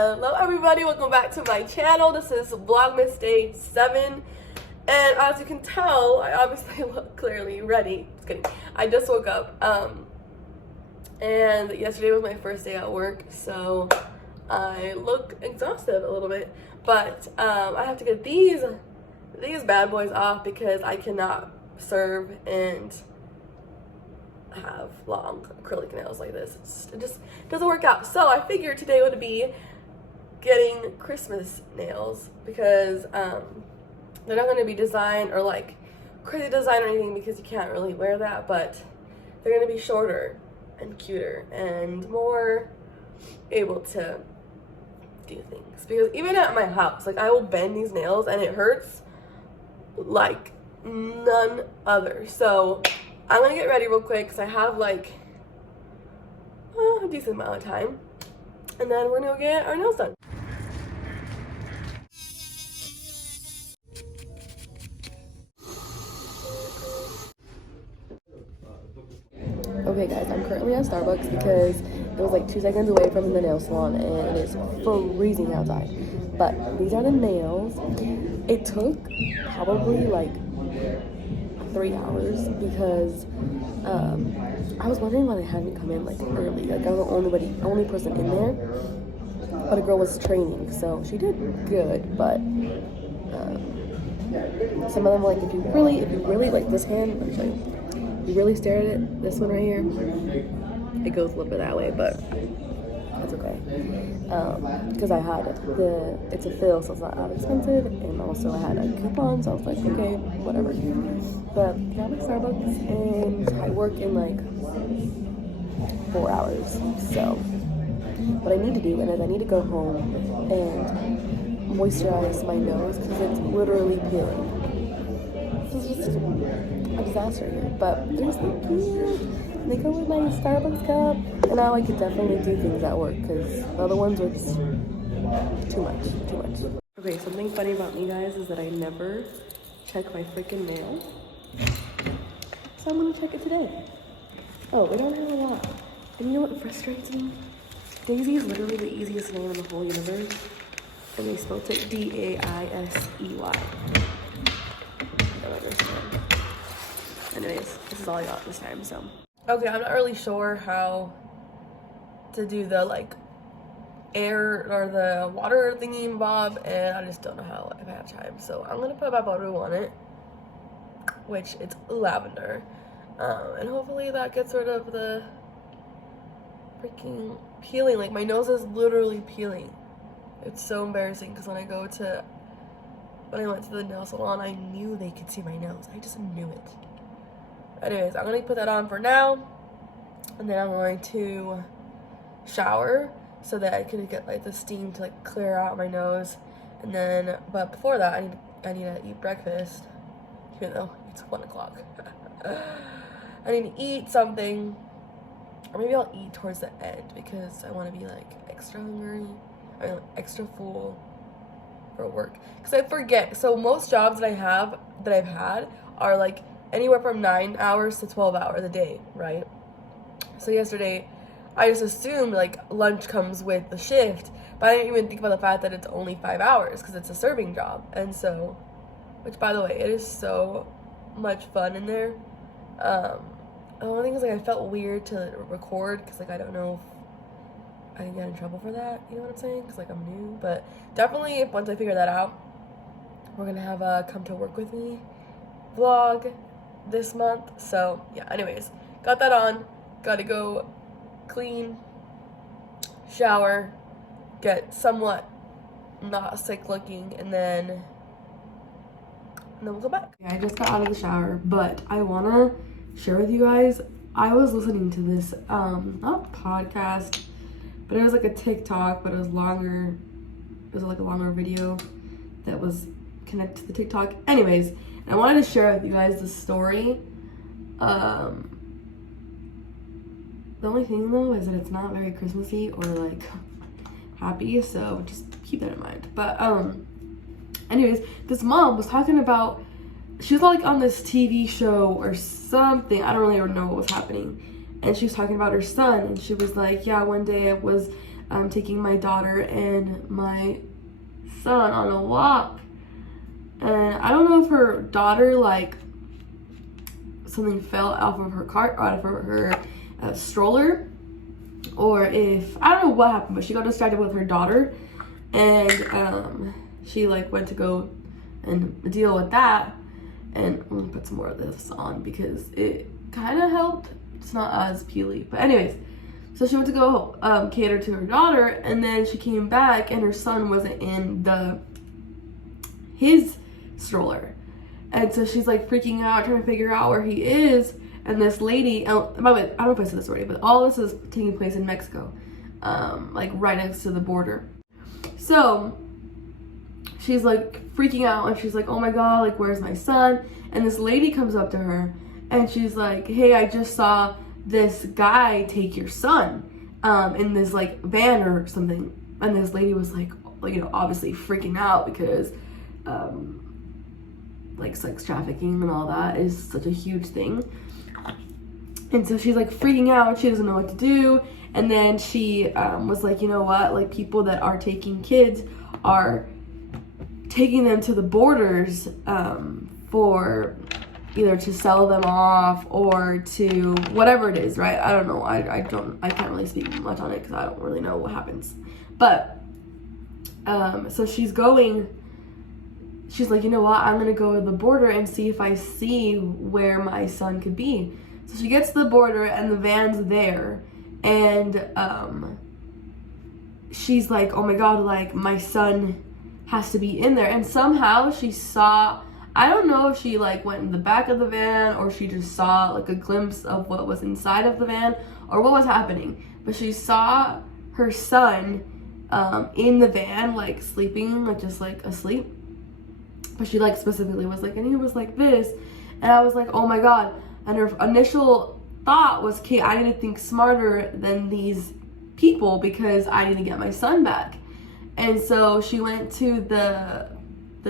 Hello everybody, welcome back to my channel. This is Vlogmas day 7, and as you can tell, I obviously look clearly ready. Just kidding. I just woke up, and yesterday was my first day at work, so I look exhausted a little bit, but I have to get these bad boys off because I cannot serve and have long acrylic nails like this. It just doesn't work out. So I figured today would be getting Christmas nails because they're not going to be designed or like crazy design or anything because you can't really wear that, but they're going to be shorter and cuter and more able to do things. Because even at my house, like, I will bend these nails and it hurts like none other. So I'm gonna get ready real quick because I have like a decent amount of time, and then we're gonna get our nails done. Okay guys, I'm currently at Starbucks because it was like 2 seconds away from the nail salon and it is freezing outside. But these are the nails. It took probably like 3 hours because I was wondering why they had me come in like early. Like, I was the only person in there, but a girl was training, so she did good. But some of them were like, if you really like this hand, let me show you. If you really stare at it, this one right here, it goes a little bit that way, but that's okay. Because I had it's a fill, so it's not that expensive, and also I had a coupon, so I was like, okay, whatever. But now I'm at Starbucks, and I work in like 4 hours, so what I need to do is I need to go home and moisturize my nose because it's literally peeling. This is just a disaster here, but they're so cute. They go with my Starbucks cup, and now I can definitely do things at work because the other ones were just too much. Okay, something funny about me, guys, is that I never check my freaking nail. So I'm gonna check it today. Oh, we don't have a lot. And you know what frustrates me? Daisy is literally the easiest name in the whole universe, and they spelled it Daisey. I don't understand. Anyways, this is all I got this time, so. Okay, I'm not really sure how to do the like air or the water thingy bob, and I just don't know how if I have time. So I'm gonna put Babaru on it, which it's lavender, and hopefully that gets rid of the freaking peeling. Like, my nose is literally peeling. It's so embarrassing because when I went to the nail salon, I knew they could see my nose. I just knew it. Anyways, I'm going to put that on for now, and then I'm going to shower so that I can get like the steam to like clear out my nose, and then, but before that, I need to eat breakfast, even though it's 1 o'clock. I need to eat something, or maybe I'll eat towards the end because I want to be like extra hungry, extra full for work, because I forget. So most jobs that I've had are like anywhere from 9 hours to 12 hours a day, right? So yesterday, I just assumed like lunch comes with the shift, but I didn't even think about the fact that it's only 5 hours because it's a serving job. And so, which by the way, it is so much fun in there. The only thing is, like, I felt weird to record because, like, I don't know if I can get in trouble for that, you know what I'm saying? Because, like, I'm new, but definitely once I figure that out, we're gonna have a come to work with me vlog this month. So yeah, anyways, got that on, gotta go clean, shower, get somewhat not sick looking, and then we'll go back. Yeah, I just got out of the shower, but I wanna share with you guys, I was listening to this not podcast, but it was like a TikTok, but it was longer. It was like a longer video that was connected to the TikTok. Anyways, I wanted to share with you guys the story. The only thing though is that it's not very Christmassy or like happy, so just keep that in mind. But anyways, this mom was talking about, she was like on this TV show or something, I don't really know what was happening, and she was talking about her son, and she was like, yeah, one day I was taking my daughter and my son on a walk. And I don't know if her daughter, like, something fell out of her cart, out of her stroller, or if, I don't know what happened, but she got distracted with her daughter, and she like went to go and deal with that. And I'm gonna put some more of this on because it kind of helped. It's not as peely, but anyways, so she went to go cater to her daughter, and then she came back and her son wasn't in his stroller. And so she's like freaking out, trying to figure out where he is. And this lady, oh, by the way, I don't know if I said this already, but all this is taking place in Mexico, like right next to the border. So she's like freaking out, and she's like, oh my God, like, where's my son? And this lady comes up to her and she's like, hey, I just saw this guy take your son in this like van or something. And this lady was like, you know, obviously freaking out because like sex trafficking and all that is such a huge thing. And so she's like freaking out, she doesn't know what to do. And then she was like, you know what, like, people that are taking kids are taking them to the borders for either to sell them off or to whatever it is, right? I don't know. I can't really speak much on it because I don't really know what happens. But so she's like, you know what, I'm gonna go to the border and see if I see where my son could be. So she gets to the border and the van's there, and she's like, oh my God, like, my son has to be in there. And somehow she saw, I don't know if she like went in the back of the van or she just saw like a glimpse of what was inside of the van or what was happening, but she saw her son in the van, like sleeping, like just like asleep. But she like specifically was like, and he was like this, and I was like, oh my God. And her initial thought was, okay, I need to think smarter than these people because I need to get my son back. And so she went to the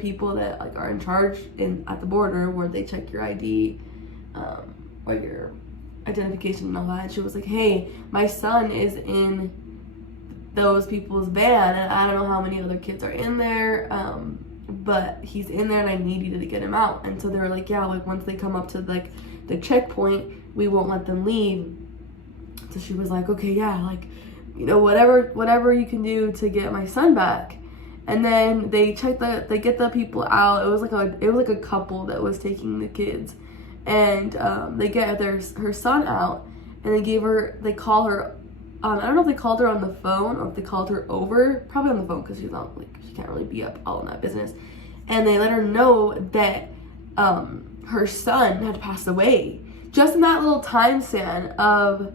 people that like are in charge at the border where they check your ID or your identification and all that. And she was like, hey, my son is in those people's van, and I don't know how many other kids are in there, but he's in there and I need you to get him out. And so they were like, yeah, like, once they come up to like the checkpoint, we won't let them leave. So she was like, okay, yeah, like, you know, whatever you can do to get my son back. And then they get the people out. It was like a couple that was taking the kids, and they get her son out, and they call her. I don't know if they called her on the phone or if they called her over. Probably on the phone because she's not like, she can't really be up all in that business. And they let her know that her son had passed away. Just in that little time span of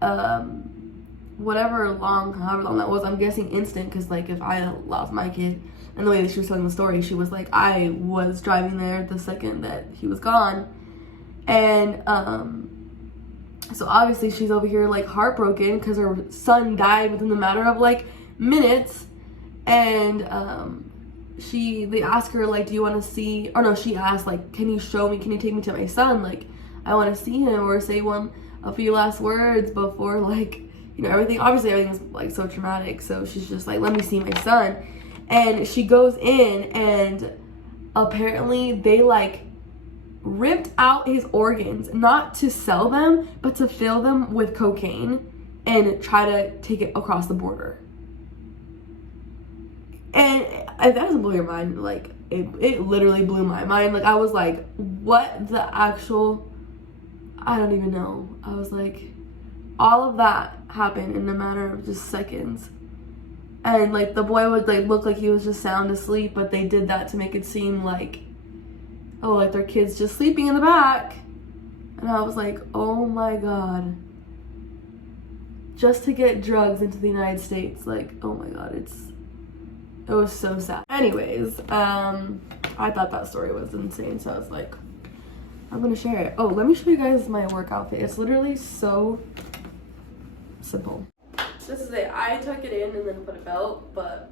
however long that was. I'm guessing instant, because like if I lost my kid, and the way that she was telling the story, she was like, I was driving there the second that he was gone. And so obviously she's over here like heartbroken because her son died within the matter of like minutes. And they asked her like, do you want to see, or no, she asked like, can you take me to my son, like I want to see him or say a few last words before, like, you know, everything was like so traumatic. So she's just like, let me see my son. And she goes in, and apparently they like ripped out his organs, not to sell them, but to fill them with cocaine and try to take it across the border. And that doesn't blow your mind, like it literally blew my mind. Like I was like, what the actual, I don't even know. I was like, all of that happened in a matter of just seconds. And like the boy would like look like he was just sound asleep, but they did that to make it seem like, oh, like their kid's just sleeping in the back. And I was like, oh my God. Just to get drugs into the United States, like, oh my God, it was so sad. Anyways, I thought that story was insane, so I was like, I'm gonna share it. Oh, let me show you guys my work outfit. It's literally so simple. This is it. I tuck it in and then put a belt, I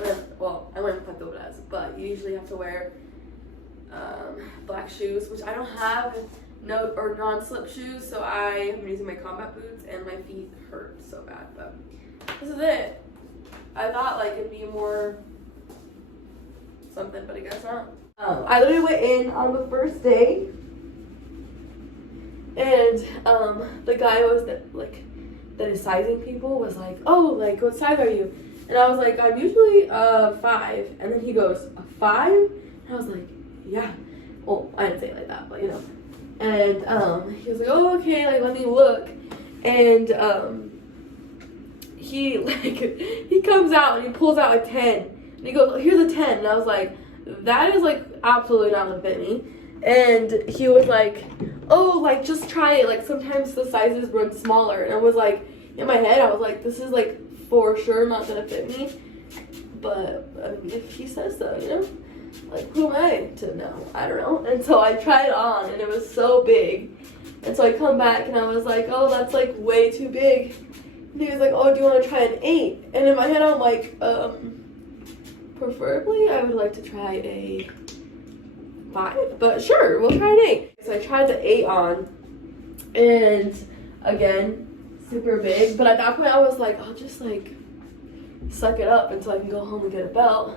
went with patolas, but you usually have to wear black shoes, which I don't have non-slip shoes, so I am using my combat boots, and my feet hurt so bad, but this is it. I thought like it'd be more something, but I guess not. I literally went in on the first day, and the guy that is sizing people was like, oh, like what size are you? And I was like, I'm usually 5. And then he goes, a 5? And I was like, yeah. Well, I didn't say it like that, but you know. And he was like, oh, okay, like let me look. And he comes out and he pulls out a 10. And he goes, here's a 10. And I was like, that is like absolutely not gonna fit me. And he was like, oh, like just try it. Like sometimes the sizes run smaller. And I was like, in my head, I was like, this is like for sure not gonna fit me. But I mean, if he says so, you know, like who am I to know? I don't know. And so I tried it on and it was so big. And so I come back and I was like, oh, that's like way too big. And he was like, oh, do you want to try an 8? And in my head, I'm like, preferably I would like to try a 5, but sure, we'll try an 8. So I tried the 8 on, and again, super big. But at that point, I was like, I'll just like suck it up until I can go home and get a belt.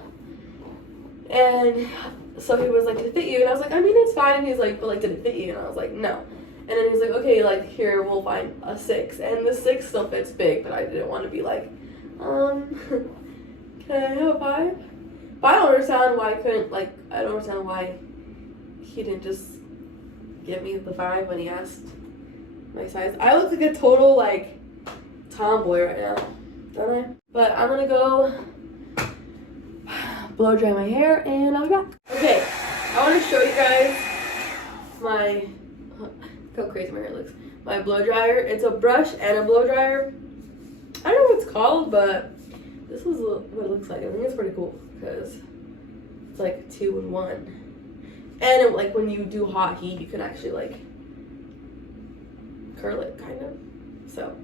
And so he was like, did it fit you? And I was like, I mean, it's fine. And he's like, but like, did it fit you? And I was like, no. And then he's like, okay, like here, we'll find a 6. And the 6 still fits big, but I didn't want to be like, can I have a 5? But I don't understand why I don't understand why he didn't just give me the 5 when he asked my size. I look like a total like tomboy right now, don't I? But I'm gonna go blow dry my hair and I'll be back. Okay, I want to show you guys my, look how crazy my hair looks. My blow dryer. It's a brush and a blow dryer. I don't know what it's called, but this is what it looks like. I think it's pretty cool because it's like 2 in 1. And it, like when you do hot heat, you can actually like curl it kind of. So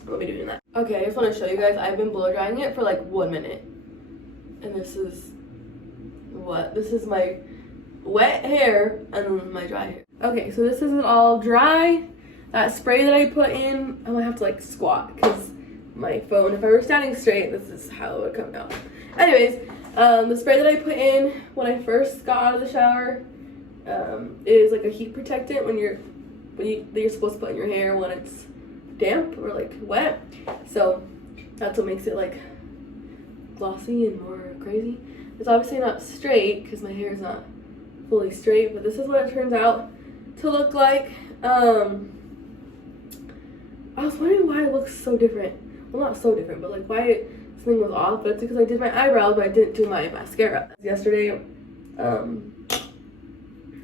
I'm gonna be doing that. Okay, I just want to show you guys. I've been blow drying it for like 1 minute, and this is my wet hair and then my dry hair. Okay, so this isn't all dry. That spray that I put in, I'm gonna have to like squat because my phone, if I were standing straight, this is how it would come down. Anyways, the spray that I put in when I first got out of the shower is like a heat protectant that you're supposed to put in your hair when it's damp or like wet. So that's what makes it like glossy and more crazy. It's obviously not straight because my hair is not fully straight, but this is what it turns out to look like. I was wondering why it looks so different. Well, not so different, but like why something was off. But it's because I did my eyebrows, but I didn't do my mascara. Yesterday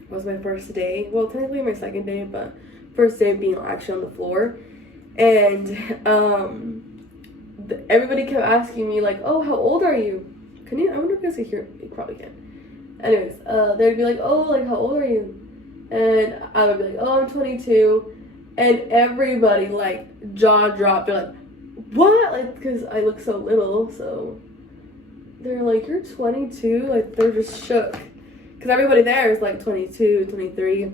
was my first day. Well, technically my second day, but first day being actually on the floor. And everybody kept asking me like, oh, how old are you? Can you? I wonder if you guys can hear. You probably can. Anyways, they'd be like, oh, like how old are you? And I would be like, oh, I'm 22. And everybody like jaw dropped. They're like, what? Like, because I look so little. So they're like, you're 22? Like, they're just shook. Because everybody there is like 22, 23.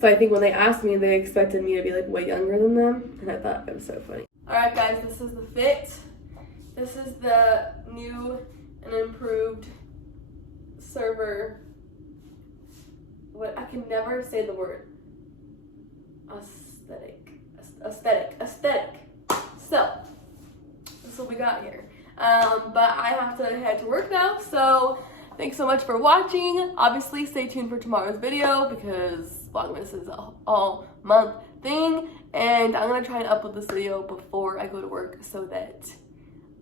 So I think when they asked me, they expected me to be like way younger than them. And I thought it was so funny. Alright guys, this is the fit. This is the new and improved server. What? I can never say the word. Aesthetic. So, that's what we got here. But I have to head to work now, so thanks so much for watching. Obviously, stay tuned for tomorrow's video because Vlogmas is an all-month thing, and I'm gonna try and upload this video before I go to work so that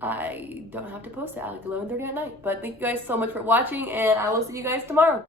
I don't have to post it at like 11:30 at night. But thank you guys so much for watching, and I will see you guys tomorrow.